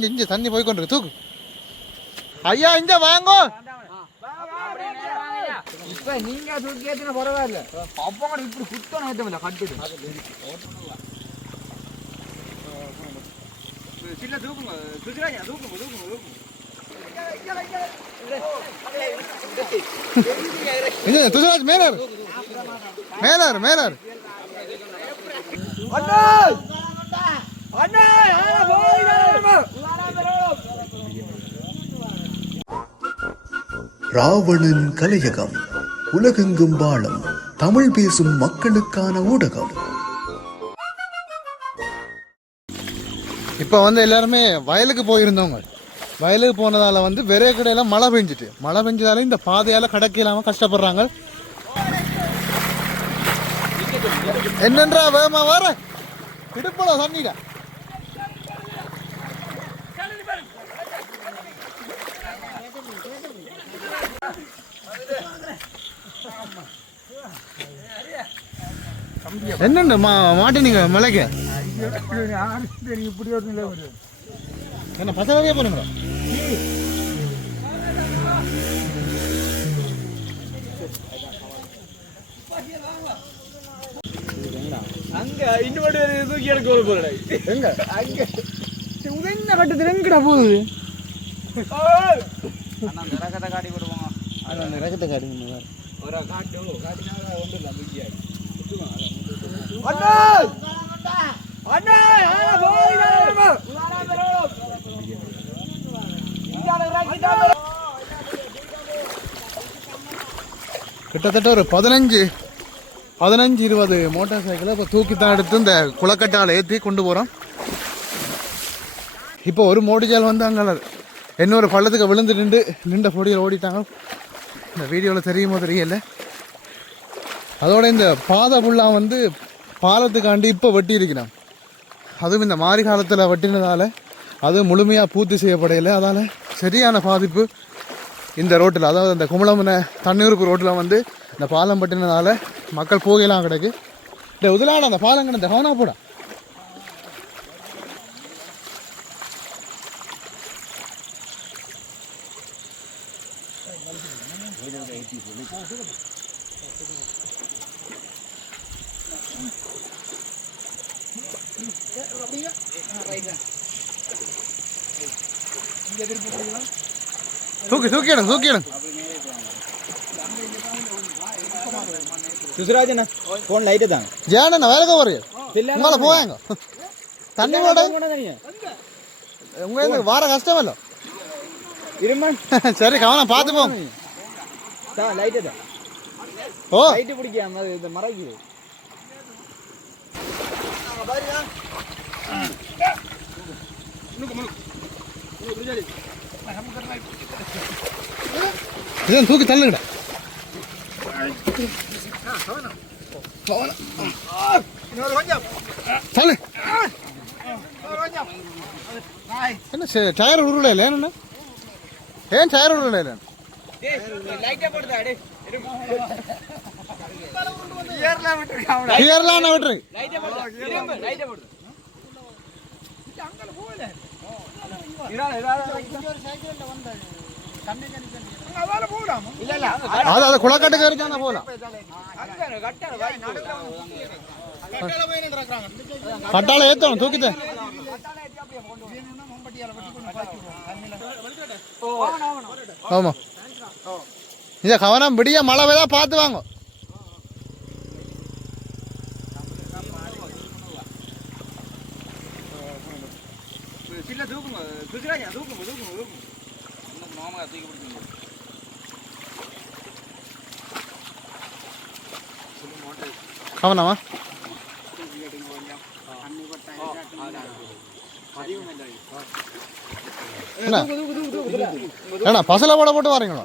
இங்க இங்க தண்ணி போய் கொண்டு தூக்கு. ஐயா இங்க வாங்கோ. இப்ப நீங்க தூக்கி ஏத்தின பரவாயில்ல. அப்ப கூட இப்படி சுத்தம் துஷராஜ் மேலார்? மேலார் மேலார். அண்ணா! அண்ணா! யாரா ராவணன் கலையகம் உலகெங்கும் வாழும் தமிழ் பேசும் மக்களுக்கான ஊடகம். இப்போ வந்து எல்லாருமே வயலுக்கு போயிருந்தவங்க. வயலுக்கு போனதால வந்து வெறைய கடையில மழை பெஞ்சிட்டு. மழை பெஞ்சதால இந்த பாதையால கடக்க இல்லாம கஷ்டப்படுறாங்க. என்னன்றா வேகமா வர? இடுப்பல தண்ணிடா என்னண்டு மா மாட்டினீங்க மலைக்கு இப்படி ஒரு நிலை வருது என்ன பசங்க போனுங்களா அங்க இன்னொரு தூக்கி எடுக்க ஒரு போறடா. எங்க? அங்க. உதஞ்ச கட்டத்துல எங்கடா போகுது? அண்ணா அந்த ரகத்தை காட்டி விடுவோம் காட்டுங்க ஒரு காட்டு காட்டினா கிட்டத்தட்ட ஒரு பதினஞ்சு பதினஞ்சு இருபது மோட்டார் சைக்கிளை இப்போ தூக்கி தான் எடுத்து இந்த குளக்கட்டால் ஏற்றி கொண்டு போகிறோம் இப்போ ஒரு மோடிஜால் வந்து அங்கே இன்னொரு பள்ளத்துக்கு விழுந்து நின்று நின்ற பொடியில் ஓடிட்டாங்க. இந்த வீடியோவில் தெரியுமோ தெரியல. அதோட இந்த பாதை ஃபுல்லாக வந்து பாலத்துக்காண்டி இப்போ வெட்டி இருக்கிறான் அதுவும் இந்த மாரி காலத்தில் வெட்டினதால் அது முழுமையாக பூர்த்தி செய்யப்படையில. அதால் சரியான பாதிப்பு இந்த ரோட்டில். அதாவது அந்த குமளமுனை தண்ணீருக்கு ரோட்டில் வந்து இந்த பாலம் பட்டினதால் மக்கள் போகலாம் கிடக்கு. இந்த உதலான அந்த பாலம் கிடந்த கவனா போடா தூக்கி தூக்கிடும் தூக்கிடும் சுசராஜண்ணா போன் லைட்டு தாங்க ஜேன வேலைக்கு வரையும் உங்களை போவாங்க. தண்ணி போட. உங்க இந்த வார கஷ்டம் இல்லை இருமா. சரி கவனம் பார்த்து போங்க தான் லைட்டு தான் ஓ. லைட்டு பிடிக்காம இந்த மறைக்கு இதான் தூக்கி தள்ளுங்கடா தள்ளு என்ன சே- டயர் உருளை இல்லை என்ன ஏன் டயர் உருளை இல்லை விட்டுரு அது அது குளக்கட்டுக்கு இருக்கான போகலாம். கட்டால ஏத்தணும் தூக்கித்தேன் ஆமா. இத கவனம் விடிய மழை பெய்தா பார்த்து வாங்க. குஜராஜா தூக்குங்க தூக்குங்க தூக்குங்க. இன்னும் மாமா தூக்கி கவனமா என்ன ஏண்ணா பசலை போட போட்டு வரீங்களா?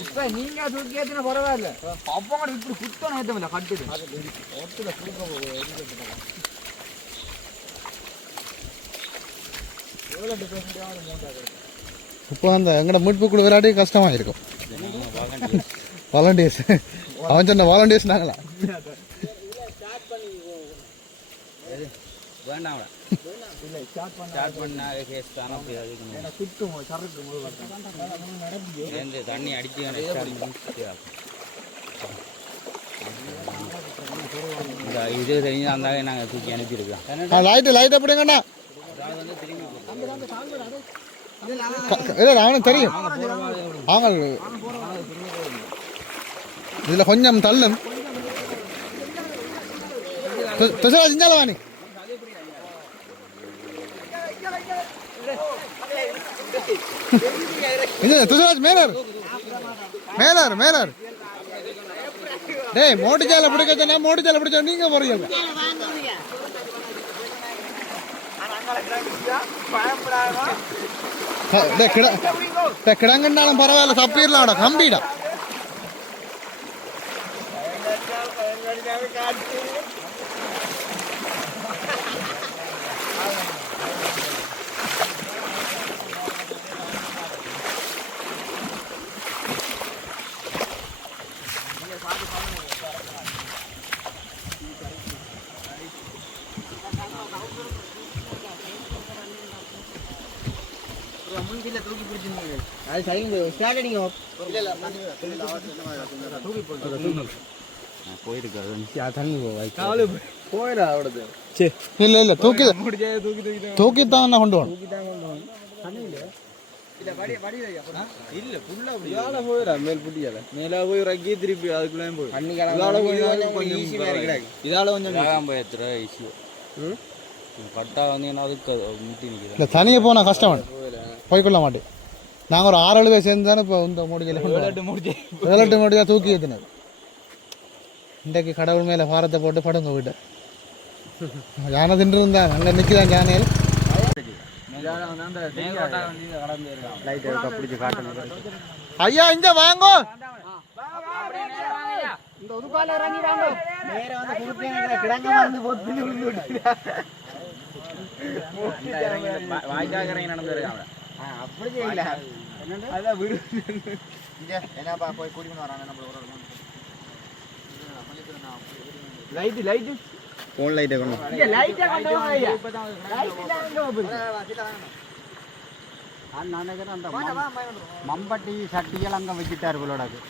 இப்ப நீங்க தூக்கி ஏத்தின பரவாயில்ல. அப்பா கூட இப்படி குத்தம் ஏத்தமில்ல கட்டுது. இப்போ அந்த எங்கட மீட்பு குழு விளையாடி கஷ்டமா இருக்கும். வாலண்டியர்ஸ் அவன் சொன்ன வாலண்டியர்ஸ் நாங்களா வேண்டாம்டா ஸ்டார்ட் பண்ணா கேஸ் தானே சரக்கு முதல்ல சேர்ந்து தண்ணி அடிச்சு ஸ்டார்ட் இந்த இது தெரிஞ்சு அந்த நாங்கள் தூக்கி அனுப்பியிருக்கோம் லைட்டு லைட் அப்படிங்கண்ணா அதாவது வந்து திரும்பி இல்லை அவனுக்கு தெரியும். அவங்க இதில் கொஞ்சம் தள்ளும். துசரா இது துசராஜ் மேலார். மேலார் மேலார். டேய் மோட்டு மோட்டுச்சால பிடிக்க மோட்டு மோட்டுச்சால பிடிச்சா நீங்க போறீங்க. டேய் கிட டேய் கிடங்குன்னாலும் பரவாயில்ல தப்பிடலாம்டா கம்பிடா. தூக்கி பிடிச்சிருந்தீங்க. அது சரிங்க ஸ்டார்ட் அடிங்க. இல்ல இல்ல தூக்கி முடிஞ்சா தூக்கி தூக்கி தூக்கி தான் கொண்டு வரணும்? இல்ல இல்ல படி படி இல்ல ஃபுல்லா அப்படி யால போயிடா மேல் புட்டியால? மேல போய் ரக்கி திருப்பி அதுக்குள்ளேயும் போய். இதால கொஞ்சம் கொஞ்சம் ஈஸி மாதிரி கிடாது இதால கொஞ்சம் வேகாம போய் எத்துற இஷ்யூ கட்டா வந்தீங்கன்னா அதுக்கு முட்டி நிற்கிது இல்ல தனியே போனா கஷ்டம். போய்க்கொள்ள மாட்டேன். நாங்க ஒரு ஆறு ஏழு பேர் சேர்ந்து தானே இப்போ இந்த விளையாட்டு முடிஞ்சு விளையாட்டு மூடி தான் தூக்கி ஏற்றினது இன்றைக்கு கடவுள் மேலே பாரத்தை போட்டு படுங்க வீட்டை. யானை தின்று இருந்தான் அங்கே நிற்கிறான் யானையில் ஐயா இங்க வாங்கோ. இந்த உதுப்பால இறங்கி வாங்க நேர வந்து குடுப்பீங்க கிடங்க வந்து போட்டு விழுந்து வாய்க்காக நடந்து இருக்காங்க அப்படி செய்யல. அதான் இங்க என்னப்பா போய் கூட்டிட்டு வராங்க நம்ம லைட் லைட் ஃபோன் லைட்டை கொண்டு இங்க லைட்டா கொண்டு வாங்க ஐயா. லைட் இல்லாம அந்த மம்பட்டி சட்டிகள் அங்கே வச்சுட்டார் இவளோடக்கு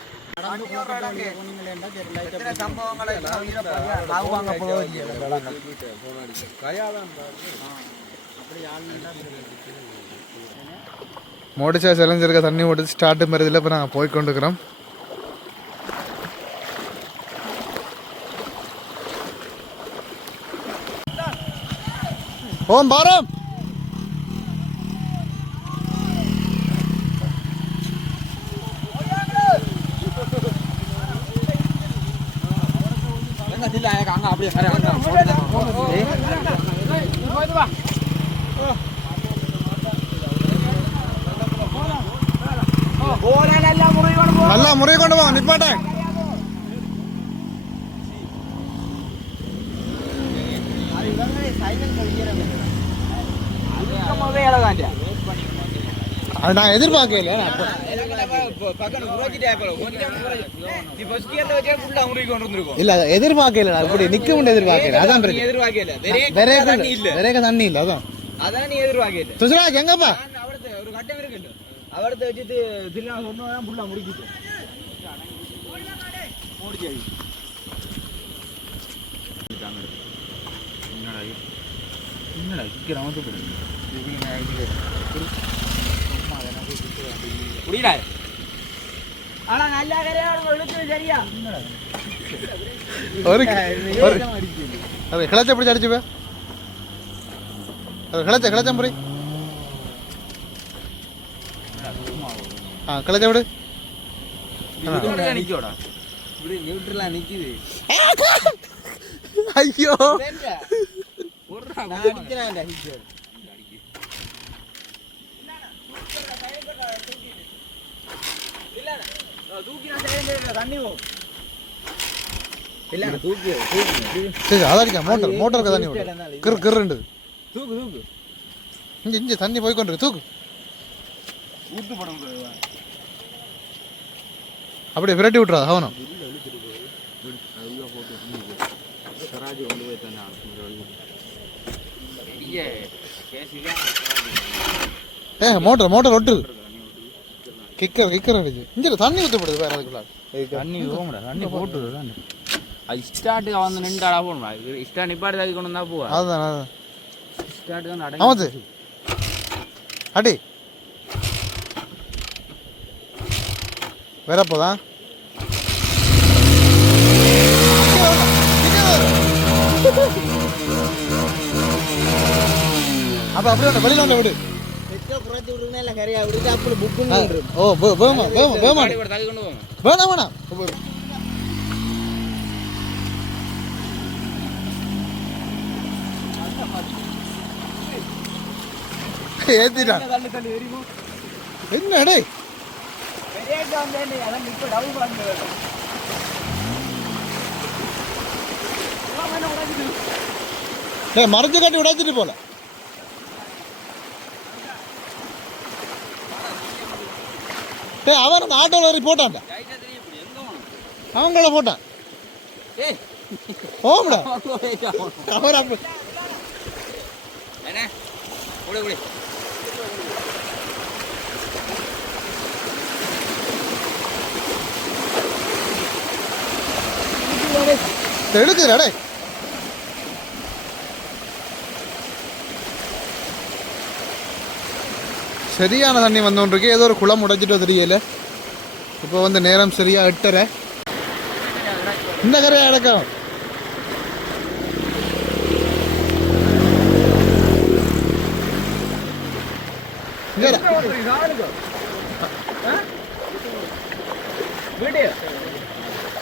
மோடிச்சா செலஞ்சிருக்க தண்ணி ஓட்டு ஸ்டார்ட் மருதில் இப்போ நாங்கள் போய் கொண்டுக்கிறோம் ஓம் பாரம். அங்க அப்படியே போ. நல்லா முறை கொண்டு அது நான் எதிர்பார்க்கல முடிய எதிர்பார்க்கல அதான் பிரச்சனை. விரைக்க தண்ணி இல்ல அதான் அதான் நீ எதிர்பார்க்கல துசுராஜ் எங்கப்பா அவரது ஒரு கட்டம் இருக்குல்ல அவரத்தை வச்சுட்டு தில்லா சொன்னா ஃபுல்லா முடிக்கிட்டு என்னடா இது? என்னடா இங்க நமக்கு போடுது புரியல ஆனா நல்லா கரையாடு இழுத்து சரியா ஒரு ஒரு அது கிளச்ச பிடிச்சி அடிச்சு போ அது கிளச்ச கிளச்ச முறை ஆ கிளச்ச விடு. நிக்கோடா. இப்படி நியூட்ரலா நிக்குது. ஐயோ. நான் அடிக்கிறேன் தண்ணி போ. இல்ல தூக்கி தூக்கு. அப்படியே விரட்டி விட்டுறாது அவனும். ஏ மோட்டர் மோட்டர் ஒட்டுது. கிக்கர் கிக்கர் அடிச்சு இங்கே தண்ணி ஊற்றப்படுது வேற அதுக்குள்ள. தண்ணி போகமுடா தண்ணி போட்டுது தானே அது ஸ்டார்ட்டுக்கு வந்து நின்றாடா போகணுமா ஸ்டார்ட் நிப்பாடு தள்ளி கொண்டு வந்தா போவா. அதுதான் அதுதான். ஸ்டார்ட் தான் அடங்கி அடி. வரப்போதான் அப்ப அப்படியே அந்த வெளியில வந்து விடு. ஓ வே- வேகமா வேகமா வேகமா அடி. தள்ளி கொண்டு போங்க. வேணாம் வேணாம். ஏத்திட்டான். என்ன டேய்? பெரியாட்டு வந்தேன் அதான் இப்ப டவுன் பண்ண. டேய் மறைஞ்சு காட்டி விடாச்சிட்டு போல. டேய் அவன் அந்த ஆட்டோல ஏறி போட்டான்டா. அவங்கள போட்டான். ஏய். ஓம்டா அவர் அப்ப என்ன ஓடு ஓடு எடுக்குறா டேய் சரியான தண்ணி வந்தோன்றிருக்கு. ஏதோ ஒரு குளம் உடைச்சிட்டோ தெரியல. இப்போ வந்து நேரம் சரியா எட்டரை. இந்த கரையா அடக்கம் இங்கடா. வீடு